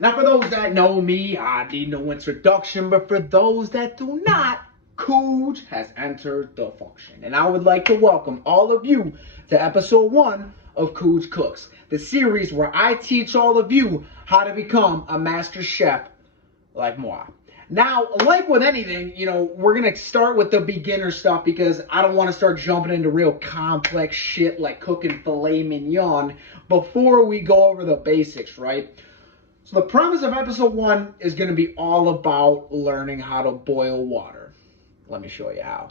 Now, for those that know me, I need no introduction, but for those that do not, CooG has entered the function. And I would like to welcome all of you to episode 1 of CooG Cooks, the series where I teach all of you how to become a master chef like moi. Now, like with anything, we're going to start with the beginner stuff because I don't want to start jumping into real complex shit like cooking filet mignon before we go over the basics, right? So the premise of episode 1 is going to be all about learning how to boil water. Let me show you how.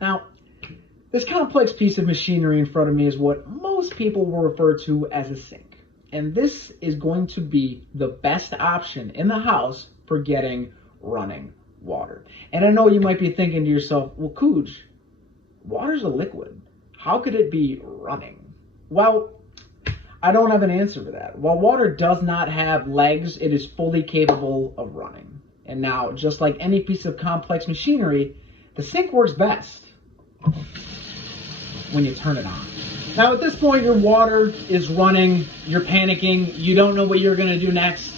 Now, this complex piece of machinery in front of me is what most people will refer to as a sink. And this is going to be the best option in the house for getting running water. And I know you might be thinking to yourself, well, CooG, water's a liquid. How could it be running? Well, I don't have an answer for that. While water does not have legs, it is fully capable of running. And now, just like any piece of complex machinery, the sink works best when you turn it on. Now, at this point, your water is running, you're panicking, you don't know what you're gonna do next.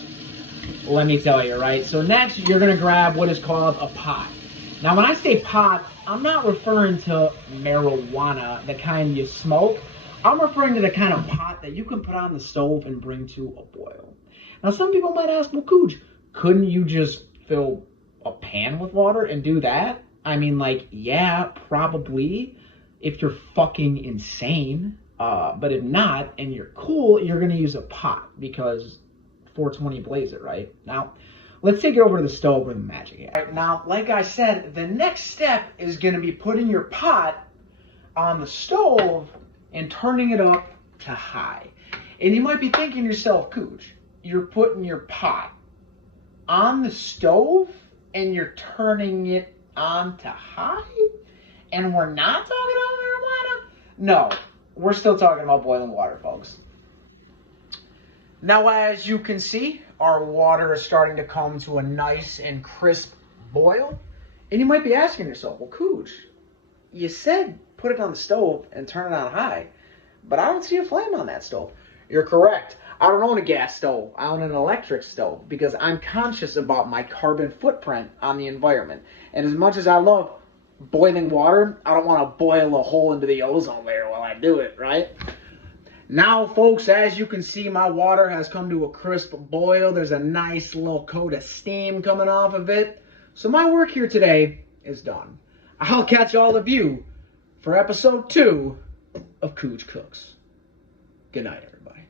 Let me tell you, right? So next, you're gonna grab what is called a pot. Now, when I say pot, I'm not referring to marijuana, the kind you smoke. I'm referring to the kind of pot that you can put on the stove and bring to a boil. Now, some people might ask, well, CooG, couldn't you just fill a pan with water and do that? I mean, like, yeah, probably, if you're fucking insane. But if not, and you're cool, you're going to use a pot because 420 blaze it, right? Now, let's take it over to the stove with the magic hat. Right, now, like I said, the next step is going to be putting your pot on the stove and turning it up to high. And you might be thinking to yourself, CooG, you're putting your pot on the stove and you're turning it on to high? And we're not talking about marijuana? No, we're still talking about boiling water, folks. Now, as you can see, our water is starting to come to a nice and crisp boil. And you might be asking yourself, well, CooG, you said put it on the stove and turn it on high, but I don't see a flame on that stove. You're correct. I don't own a gas stove. I own an electric stove because I'm conscious about my carbon footprint on the environment. And as much as I love boiling water, I don't want to boil a hole into the ozone layer while I do it, right? Now, folks, as you can see, my water has come to a crisp boil. There's a nice little coat of steam coming off of it. So my work here today is done. I'll catch all of you for episode 2 of CooG Cooks. Good night, everyone.